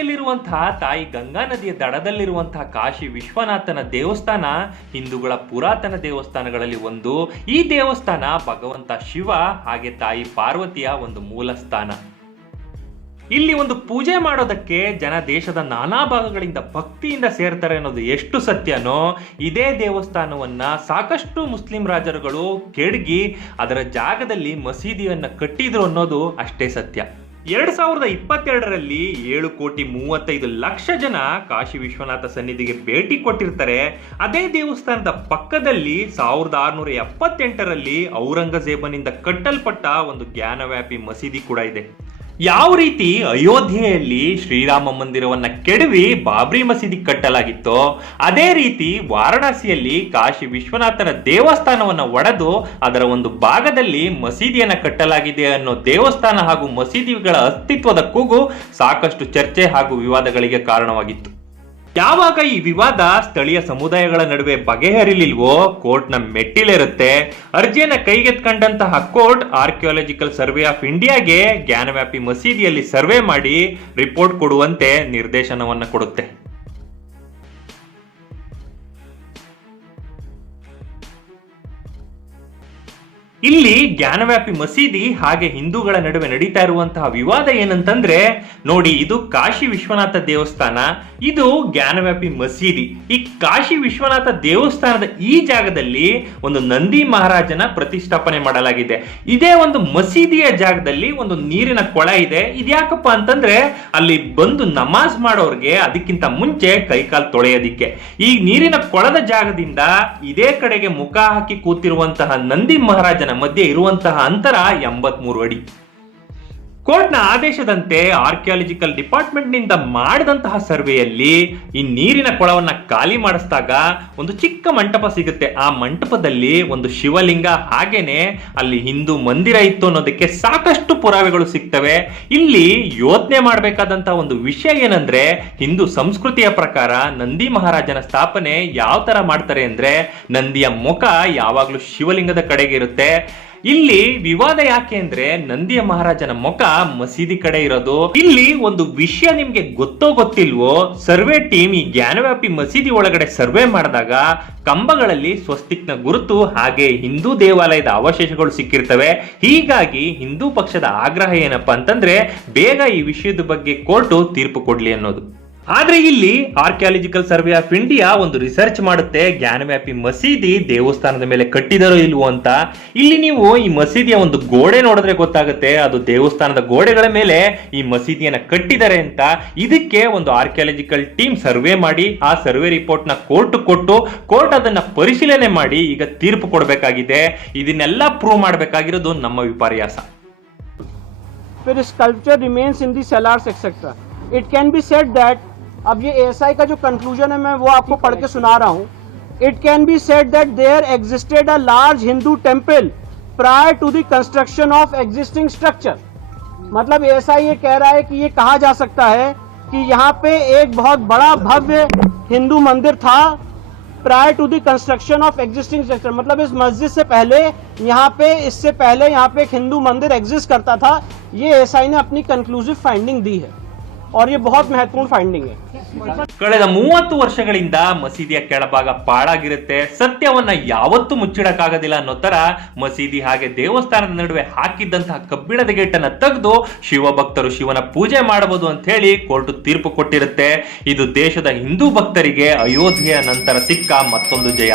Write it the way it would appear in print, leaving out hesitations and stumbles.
ಕಾಶಿಯಲ್ಲಿರುವಂತಹ ತಾಯಿ ಗಂಗಾ ನದಿಯ ದಡದಲ್ಲಿರುವಂತಹ ಕಾಶಿ ವಿಶ್ವನಾಥನ ದೇವಸ್ಥಾನ ಹಿಂದೂಗಳ ಪುರಾತನ ದೇವಸ್ಥಾನಗಳಲ್ಲಿ ಒಂದು. ಈ ದೇವಸ್ಥಾನ ಭಗವಂತ ಶಿವ ಹಾಗೆ ತಾಯಿ ಪಾರ್ವತಿಯ ಒಂದು ಮೂಲ ಸ್ಥಾನ. ಇಲ್ಲಿ ಒಂದು ಪೂಜೆ ಮಾಡೋದಕ್ಕೆ ಜನ ದೇಶದ ನಾನಾ ಭಾಗಗಳಿಂದ ಭಕ್ತಿಯಿಂದ ಸೇರ್ತಾರೆ ಅನ್ನೋದು ಎಷ್ಟು ಸತ್ಯನೋ, ಇದೇ ದೇವಸ್ಥಾನವನ್ನ ಸಾಕಷ್ಟು ಮುಸ್ಲಿಂ ರಾಜರುಗಳು ಕೆಡಗಿ ಅದರ ಜಾಗದಲ್ಲಿ ಮಸೀದಿಯನ್ನ ಕಟ್ಟಿದ್ರು ಅನ್ನೋದು ಅಷ್ಟೇ ಸತ್ಯ. 2022ರಲ್ಲಿ 7,35,00,000 ಜನ ಕಾಶಿ ವಿಶ್ವನಾಥ ಸನ್ನಿಧಿಗೆ ಭೇಟಿ ಕೊಟ್ಟಿರ್ತಾರೆ. ಅದೇ ದೇವಸ್ಥಾನದ ಪಕ್ಕದಲ್ಲಿ 1678ರಲ್ಲಿ ಔರಂಗಜೇಬನಿಂದ ಕಟ್ಟಲ್ಪಟ್ಟ ಒಂದು ಜ್ಞಾನವ್ಯಾಪಿ ಮಸೀದಿ ಕೂಡ ಇದೆ. ಯಾವ ರೀತಿ ಅಯೋಧ್ಯೆಯಲ್ಲಿ ಶ್ರೀರಾಮ ಮಂದಿರವನ್ನ ಕೆಡವಿ ಬಾಬ್ರಿ ಮಸೀದಿ ಕಟ್ಟಲಾಗಿತ್ತೋ, ಅದೇ ರೀತಿ ವಾರಣಾಸಿಯಲ್ಲಿ ಕಾಶಿ ವಿಶ್ವನಾಥನ ದೇವಸ್ಥಾನವನ್ನ ಒಡೆದು ಅದರ ಒಂದು ಭಾಗದಲ್ಲಿ ಮಸೀದಿಯನ್ನ ಕಟ್ಟಲಾಗಿದೆ ಅನ್ನೋ ದೇವಸ್ಥಾನ ಹಾಗೂ ಮಸೀದಿಗಳ ಅಸ್ತಿತ್ವದ ಕೂಗು ಸಾಕಷ್ಟು ಚರ್ಚೆ ಹಾಗೂ ವಿವಾದಗಳಿಗೆ ಕಾರಣವಾಗಿತ್ತು. ಯಾವಾಗ ಈ ವಿವಾದ ಸ್ಥಳೀಯ ಸಮುದಾಯಗಳ ನಡುವೆ ಬಗೆಹರಿಲಿಲ್ವೋ, ಕೋರ್ಟ್ನ ಮೆಟ್ಟಿಲೇರುತ್ತೆ. ಅರ್ಜಿಯನ್ನ ಕೈಗೆತ್ಕೊಂಡಂತಹ ಕೋರ್ಟ್ ಆರ್ಕಿಯಾಲಜಿಕಲ್ ಸರ್ವೆ ಆಫ್ ಇಂಡಿಯಾಗೆ ಜ್ಞಾನವ್ಯಾಪಿ ಮಸೀದಿಯಲ್ಲಿ ಸರ್ವೆ ಮಾಡಿ ರಿಪೋರ್ಟ್ ಕೊಡುವಂತೆ ನಿರ್ದೇಶನವನ್ನ ಕೊಡುತ್ತೆ. ಇಲ್ಲಿ ಜ್ಞಾನವ್ಯಾಪಿ ಮಸೀದಿ ಹಾಗೆ ಹಿಂದೂಗಳ ನಡುವೆ ನಡೀತಾ ಇರುವಂತಹ ವಿವಾದ ಏನಂತಂದ್ರೆ, ನೋಡಿ, ಇದು ಕಾಶಿ ವಿಶ್ವನಾಥ ದೇವಸ್ಥಾನ, ಇದು ಜ್ಞಾನವ್ಯಾಪಿ ಮಸೀದಿ. ಈ ಕಾಶಿ ವಿಶ್ವನಾಥ ದೇವಸ್ಥಾನದ ಈ ಜಾಗದಲ್ಲಿ ಒಂದು ನಂದಿ ಮಹಾರಾಜನ ಪ್ರತಿಷ್ಠಾಪನೆ ಮಾಡಲಾಗಿದೆ. ಇದೇ ಒಂದು ಮಸೀದಿಯ ಜಾಗದಲ್ಲಿ ಒಂದು ನೀರಿನ ಕೊಳ ಇದೆ. ಇದ್ಯಾಕಪ್ಪ ಅಂತಂದ್ರೆ ಅಲ್ಲಿ ಬಂದು ನಮಾಜ್ ಮಾಡೋರ್ಗೆ ಅದಕ್ಕಿಂತ ಮುಂಚೆ ಕೈಕಾಲು ತೊಳೆಯೋದಿಕ್ಕೆ. ಈ ನೀರಿನ ಕೊಳದ ಜಾಗದಿಂದ ಇದೇ ಕಡೆಗೆ ಮುಖ ಹಾಕಿ ಕೂತಿರುವಂತಹ ನಂದಿ ಮಹಾರಾಜನ ಮಧ್ಯೆ ಇರುವಂತಹ ಅಂತರ 83 ಅಡಿ. ಕೋರ್ಟ್ನ ಆದೇಶದಂತೆ ಆರ್ಕಿಯಾಲಜಿಕಲ್ ಡಿಪಾರ್ಟ್ಮೆಂಟ್ ನಿಂದ ಮಾಡಿದಂತಹ ಸರ್ವೆಯಲ್ಲಿ ಈ ನೀರಿನ ಕೊಳವನ್ನ ಖಾಲಿ ಮಾಡಿಸಿದಾಗ ಒಂದು ಚಿಕ್ಕ ಮಂಟಪ ಸಿಗುತ್ತೆ. ಆ ಮಂಟಪದಲ್ಲಿ ಒಂದು ಶಿವಲಿಂಗ ಹಾಗೇನೆ ಅಲ್ಲಿ ಹಿಂದೂ ಮಂದಿರ ಇತ್ತು ಅನ್ನೋದಕ್ಕೆ ಸಾಕಷ್ಟು ಪುರಾವೆಗಳು ಸಿಗ್ತವೆ. ಇಲ್ಲಿ ಯೋಚನೆ ಮಾಡಬೇಕಾದಂತಹ ಒಂದು ವಿಷಯ ಏನಂದ್ರೆ, ಹಿಂದೂ ಸಂಸ್ಕೃತಿಯ ಪ್ರಕಾರ ನಂದಿ ಮಹಾರಾಜನ ಸ್ಥಾಪನೆ ಯಾವ ತರ ಮಾಡ್ತಾರೆ ಅಂದ್ರೆ, ನಂದಿಯ ಮುಖ ಯಾವಾಗ್ಲೂ ಶಿವಲಿಂಗದ ಕಡೆಗೆ ಇರುತ್ತೆ. ಇಲ್ಲಿ ವಿವಾದ ಯಾಕೆ ಅಂದ್ರೆ, ನಂದಿಯ ಮಹಾರಾಜನ ಮುಖ ಮಸೀದಿ ಕಡೆ ಇರೋದು. ಇಲ್ಲಿ ಒಂದು ವಿಷಯ ನಿಮ್ಗೆ ಗೊತ್ತೋ ಗೊತ್ತಿಲ್ವೋ, ಸರ್ವೆ ಟೀಮ್ ಈ ಜ್ಞಾನವ್ಯಾಪಿ ಮಸೀದಿ ಒಳಗಡೆ ಸರ್ವೆ ಮಾಡಿದಾಗ ಕಂಬಗಳಲ್ಲಿ ಸ್ವಸ್ತಿಕ್ನ ಗುರುತು ಹಾಗೆ ಹಿಂದೂ ದೇವಾಲಯದ ಅವಶೇಷಗಳು ಸಿಕ್ಕಿರ್ತವೆ. ಹೀಗಾಗಿ ಹಿಂದೂ ಪಕ್ಷದ ಆಗ್ರಹ ಏನಪ್ಪಾ ಅಂತಂದ್ರೆ, ಬೇಗ ಈ ವಿಷಯದ ಬಗ್ಗೆ ಕೋರ್ಟು ತೀರ್ಪು ಕೊಡ್ಲಿ ಅನ್ನೋದು. ಆದ್ರೆ ಇಲ್ಲಿ ಆರ್ಕಿಯಾಲಜಿಕಲ್ ಸರ್ವೆ ಆಫ್ ಇಂಡಿಯಾ ಒಂದು ರಿಸರ್ಚ್ ಮಾಡುತ್ತೆ, ಜ್ಞಾನವ್ಯಾಪಿ ಮಸೀದಿ ದೇವಸ್ಥಾನದ ಮೇಲೆ ಕಟ್ಟಿದರೋ ಇಲ್ವೋ ಅಂತ. ಇಲ್ಲಿ ನೀವು ಈ ಮಸೀದಿಯ ಒಂದು ಗೋಡೆ ನೋಡಿದ್ರೆ ಗೊತ್ತಾಗುತ್ತೆ, ಅದು ದೇವಸ್ಥಾನದ ಗೋಡೆಗಳ ಮೇಲೆ ಈ ಮಸೀದಿಯನ್ನ ಕಟ್ಟಿದ್ದಾರೆ ಅಂತ. ಇದಕ್ಕೆ ಒಂದು ಆರ್ಕಿಯಾಲಜಿಕಲ್ ಟೀಮ್ ಸರ್ವೆ ಮಾಡಿ ಆ ಸರ್ವೆ ರಿಪೋರ್ಟ್ ನ ಕೋರ್ಟ್ ಕೊಟ್ಟು ಕೋರ್ಟ್ ಅದನ್ನ ಪರಿಶೀಲನೆ ಮಾಡಿ ಈಗ ತೀರ್ಪು ಕೊಡಬೇಕಾಗಿದೆ. ಇದನ್ನೆಲ್ಲ ಪ್ರೂವ್ ಮಾಡಬೇಕಾಗಿರೋದು ನಮ್ಮ ವಿಪರ್ಯಾಸ. It can be said that, अब ये ASI का जो कंक्लूजन है मैं वो आपको पढ़ के सुना रहा हूँ. It can be said that there existed a large Hindu temple prior to the construction of existing structure. मतलब ASI ये कह रहा है कि ये कहा जा सकता है कि यहाँ पे एक बहुत बड़ा भव्य हिंदू मंदिर था prior to the construction of existing structure. मतलब इस मस्जिद से पहले यहाँ पे, इससे पहले यहाँ पे एक हिंदू मंदिर एग्जिस्ट करता था. ये ASI ने अपनी कंक्लूसिव फाइंडिंग दी है और ये बहुत महत्वपूर्ण फाइंडिंग है. ಕಳೆದ 30 ವರ್ಷಗಳಿಂದ ಮಸೀದಿಯ ಕೆಳಭಾಗ ಪಾಳಾಗಿರುತ್ತೆ. ಸತ್ಯವನ್ನ ಯಾವತ್ತೂ ಮುಚ್ಚಿಡಕ್ಕಾಗೋದಿಲ್ಲ ಅನ್ನೋ ತರ ಮಸೀದಿ ಹಾಗೆ ದೇವಸ್ಥಾನದ ನಡುವೆ ಹಾಕಿದ್ದಂತಹ ಕಬ್ಬಿಣದ ಗೇಟನ್ನ ತೆಗೆದು ಶಿವಭಕ್ತರು ಶಿವನ ಪೂಜೆ ಮಾಡಬಹುದು ಅಂತ ಹೇಳಿ ಕೋರ್ಟ್ ತೀರ್ಪು ಕೊಟ್ಟಿರುತ್ತೆ. ಇದು ದೇಶದ ಹಿಂದೂ ಭಕ್ತರಿಗೆ ಅಯೋಧ್ಯೆಯ ನಂತರ ಸಿಕ್ಕ ಮತ್ತೊಂದು ಜಯ.